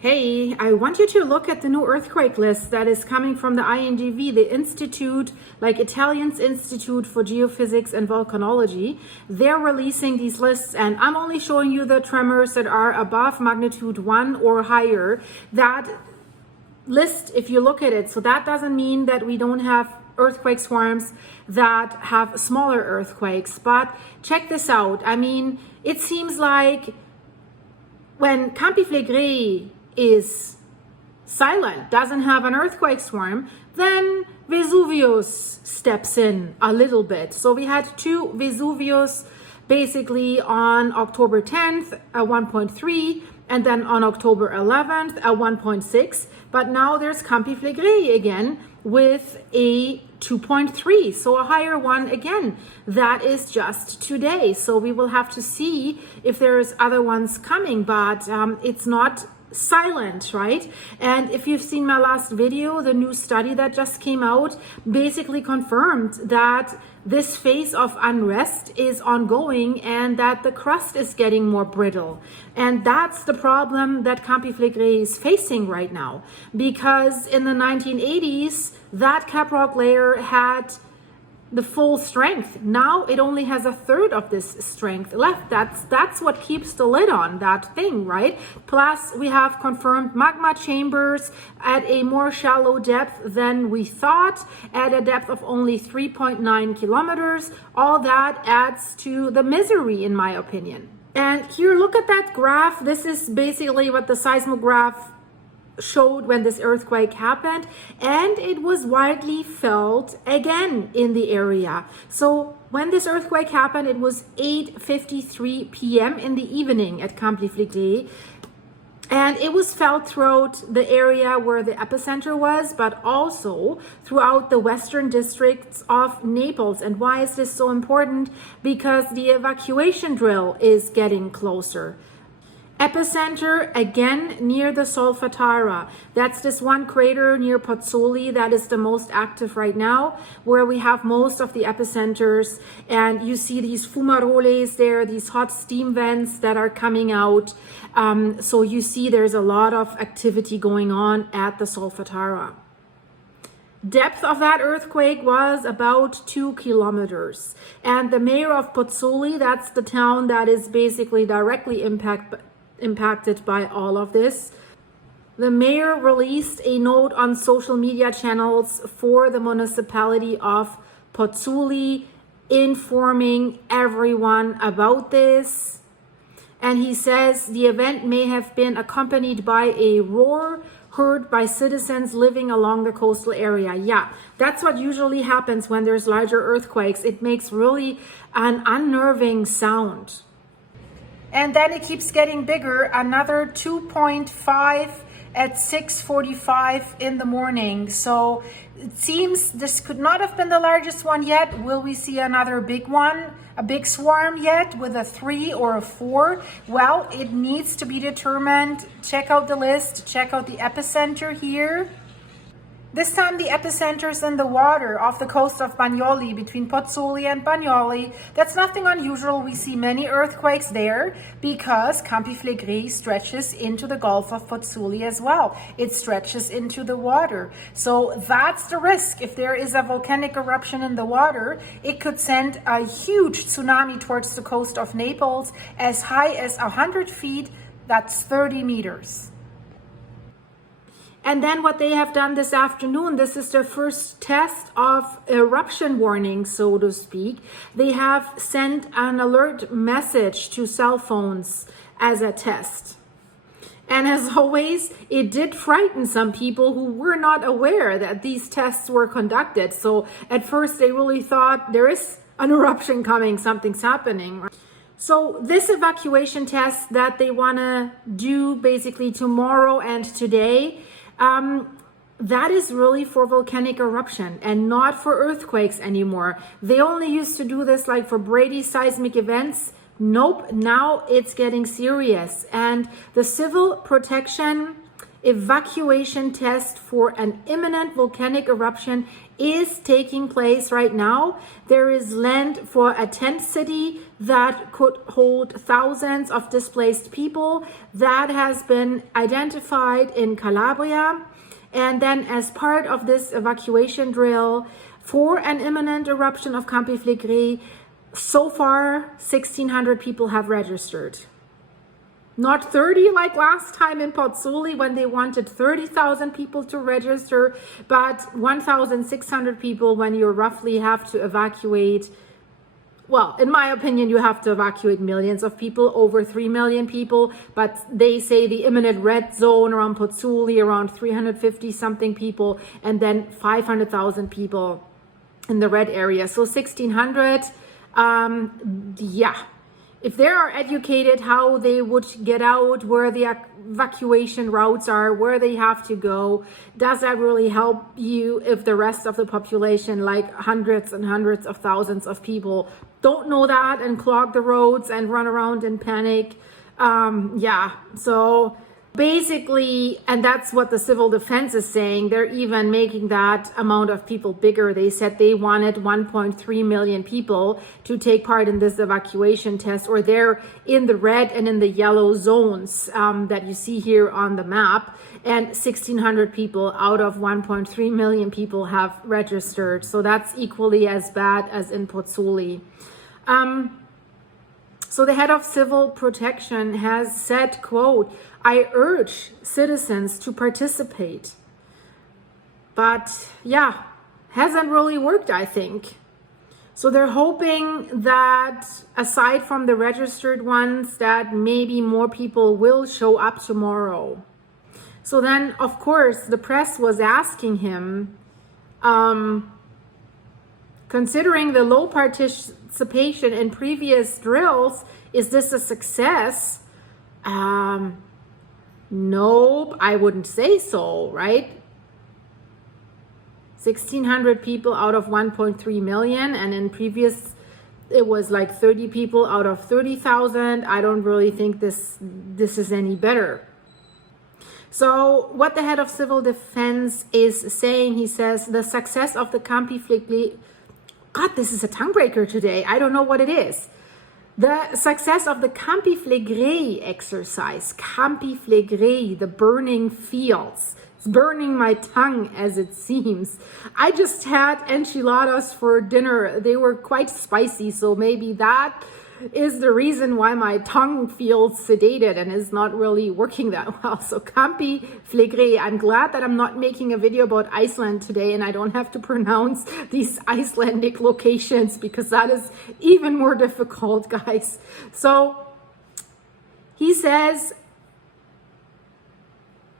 Hey, I want you to look at the new earthquake list that is coming from the INGV, the Institute, like Italian's Institute for Geophysics and Volcanology. They're releasing these lists, and I'm only showing you the tremors that are above magnitude 1 or higher. That list, if you look at it, so that doesn't mean that we don't have earthquake swarms that have smaller earthquakes, but check this out. I mean, it seems like when Campi Flegrei is silent, doesn't have an earthquake swarm, then Vesuvius steps in a little bit. So we had two Vesuvius basically on October 10th at 1.3 and then on October 11th at 1.6. But now there's Campi Flegrei again with a 2.3, so a higher one again. That is just today. So we will have to see if there's other ones coming, but it's not silent, right? And if you've seen my last video, the new study that just came out basically confirmed that this phase of unrest is ongoing and that the crust is getting more brittle. And that's the problem that Campi Flegrei is facing right now, because in the 1980s, that caprock layer had the full strength. Now it only has a third of this strength left. That's what keeps the lid on that thing, right? Plus we have confirmed magma chambers at a more shallow depth than we thought, at a depth of only 3.9 kilometers. All that adds to the misery, in my opinion. And here, look at that graph. This is basically what the seismograph showed when this earthquake happened, and it was widely felt again in the area. So when this earthquake happened, it was 8:53 p.m. in the evening at Campi Flegrei, and it was felt throughout the area where the epicenter was, but also throughout the western districts of Naples. And why is this so important? Because the evacuation drill is getting closer. Epicenter again near the Solfatara. That's this one crater near Pozzuoli that is the most active right now, where we have most of the epicenters. And you see these fumaroles there, these hot steam vents that are coming out. So you see there's a lot of activity going on at the Solfatara. Depth of that earthquake was about 2 kilometers. And the mayor of Pozzuoli, that's the town that is basically directly impacted by all of this. The mayor released a note on social media channels for the municipality of Pozzuoli, informing everyone about this. And he says the event may have been accompanied by a roar heard by citizens living along the coastal area. Yeah, that's what usually happens when there's larger earthquakes. It makes really an unnerving sound. And then it keeps getting bigger, another 2.5 at 6:45 in the morning. So it seems this could not have been the largest one yet. Will we see another big one, a big swarm yet with a 3 or a 4? Well, it needs to be determined. Check out the list, check out the epicenter here. This time the epicenter is in the water off the coast of Bagnoli, between Pozzuoli and Bagnoli. That's nothing unusual. We see many earthquakes there because Campi Flegrei stretches into the Gulf of Pozzuoli as well. It stretches into the water. So that's the risk. If there is a volcanic eruption in the water, it could send a huge tsunami towards the coast of Naples as high as 100 feet. That's 30 meters. And then what they have done this afternoon, this is their first test of eruption warning, so to speak. They have sent an alert message to cell phones as a test. And as always, it did frighten some people who were not aware that these tests were conducted. So at first they really thought there is an eruption coming, something's happening. So this evacuation test that they want to do basically tomorrow and today, that is really for volcanic eruption and not for earthquakes anymore. They only used to do this like for Brady seismic events. Nope, now it's getting serious. And the civil protection evacuation test for an imminent volcanic eruption is taking place right now. There is land for a tent city that could hold thousands of displaced people that has been identified in Calabria. And then as part of this evacuation drill for an imminent eruption of Campi Flegrei, so far 1,600 people have registered. Not 30 like last time in Pozzuoli when they wanted 30,000 people to register, but 1,600 people when you roughly have to evacuate. Well, in my opinion, you have to evacuate millions of people, over 3 million people, but they say the imminent red zone around Pozzuoli, around 350 something people, and then 500,000 people in the red area. So 1,600, yeah. If they are educated how they would get out, where the evacuation routes are, where they have to go, does that really help you if the rest of the population, like hundreds and hundreds of thousands of people, don't know that and clog the roads and run around in panic? Yeah, so basically, and that's what the civil defense is saying, they're even making that amount of people bigger. They said they wanted 1.3 million people to take part in this evacuation test, or they're in the red and in the yellow zones that you see here on the map. And 1,600 people out of 1.3 million people have registered. So that's equally as bad as in Pozzuoli. So the head of civil protection has said, quote, "I urge citizens to participate." But yeah, hasn't really worked, I think. So they're hoping that aside from the registered ones, that maybe more people will show up tomorrow. So then, of course, the press was asking him, considering the low participation in previous drills, is this a success? Nope, I wouldn't say so, right? 1,600 people out of 1.3 million, and in previous it was like 30 people out of 30,000. I don't really think this is any better. So what the head of civil defense is saying, he says the success of the Campi Flegrei, God, this is a tongue breaker today. I don't know what it is. The success of the Campi Flegrei exercise, Campi Flegrei, the burning fields. It's burning my tongue as it seems. I just had enchiladas for dinner. They were quite spicy, so maybe that is the reason why my tongue feels sedated and is not really working that well. So Campi Flegrei, I'm glad that I'm not making a video about Iceland today and I don't have to pronounce these Icelandic locations, because that is even more difficult, guys. So he says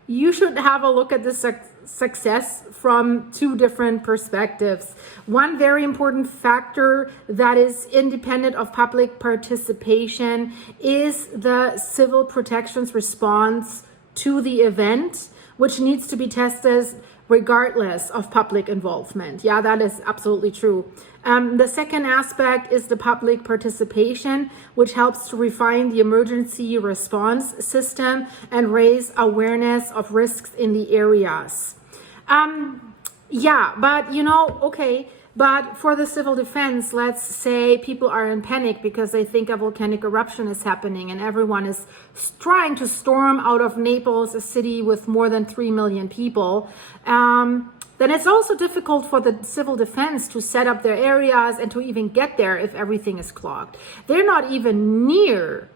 you should have a look at this success from two different perspectives. One very important factor that is independent of public participation is the civil protection's response to the event, which needs to be tested regardless of public involvement. Yeah, that is absolutely true. The second aspect is the public participation, which helps to refine the emergency response system and raise awareness of risks in the areas. Yeah, but you know, okay, but for the civil defense, let's say people are in panic because they think a volcanic eruption is happening and everyone is trying to storm out of Naples, a city with more than 3 million people. Then it's also difficult for the civil defense to set up their areas and to even get there if everything is clogged. They're not even near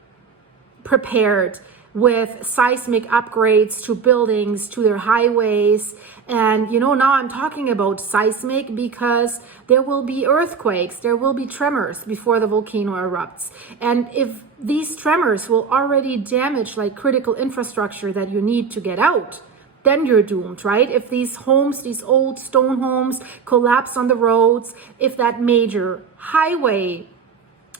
prepared with seismic upgrades to buildings, to their highways. And you know, now I'm talking about seismic because there will be earthquakes, there will be tremors before the volcano erupts. And if these tremors will already damage like critical infrastructure that you need to get out, then you're doomed, right? If these homes, these old stone homes collapse on the roads, if that major highway,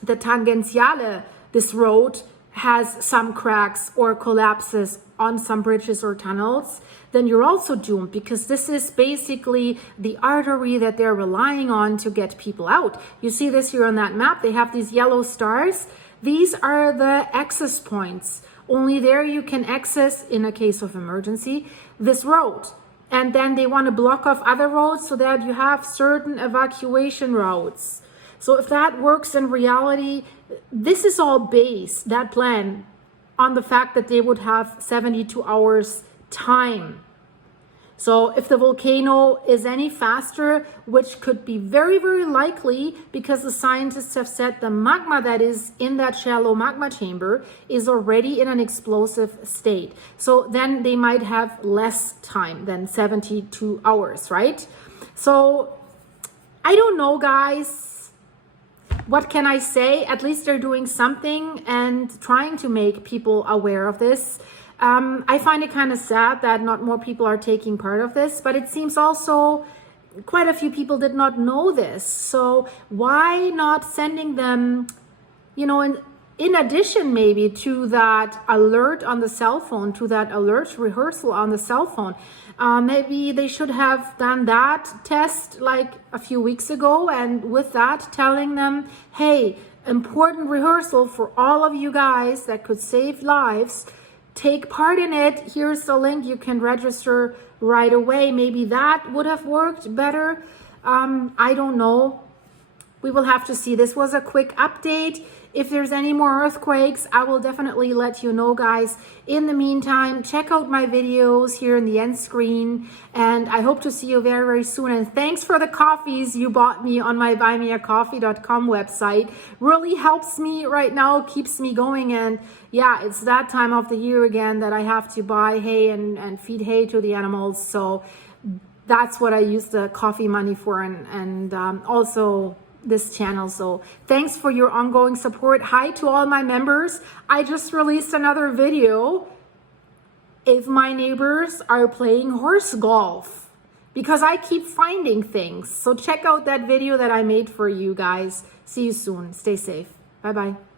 the Tangenziale, this road, has some cracks or collapses on some bridges or tunnels, then you're also doomed, because this is basically the artery that they're relying on to get people out. You see this here on that map. They have these yellow stars. These are the access points. Only there you can access, in a case of emergency, this road. and then they want to block off other roads so that you have certain evacuation routes. So if that works in reality, this is all based, that plan, on the fact that they would have 72 hours time. So if the volcano is any faster, which could be very, very likely, because the scientists have said the magma that is in that shallow magma chamber is already in an explosive state. So then they might have less time than 72 hours, right? So I don't know, guys. What can I say? At least they're doing something and trying to make people aware of this. I find it kind of sad that not more people are taking part of this, but it seems also quite a few people did not know this. So why not sending them, you know, in addition maybe to that alert on the cell phone, to that alert rehearsal on the cell phone, maybe they should have done that test like a few weeks ago, and with that telling them, hey, important rehearsal for all of you guys that could save lives. Take part in it. Here's the link. You can register right away. Maybe that would have worked better. I don't know. We will have to see. This was a quick update. If there's any more earthquakes, I will definitely let you know, guys. In the meantime, check out my videos here in the end screen, and I hope to see you very, very soon. And thanks for the coffees you bought me on my buymeacoffee.com website. Really helps me right now, keeps me going. And yeah, it's that time of the year again that I have to buy hay and feed hay to the animals. So that's what I use the coffee money for, and also this channel. So thanks for your ongoing support. Hi to all my members. I just released another video if my neighbors are playing horse golf, because I keep finding things. So check out that video that I made for you guys. See you soon. Stay safe. Bye bye.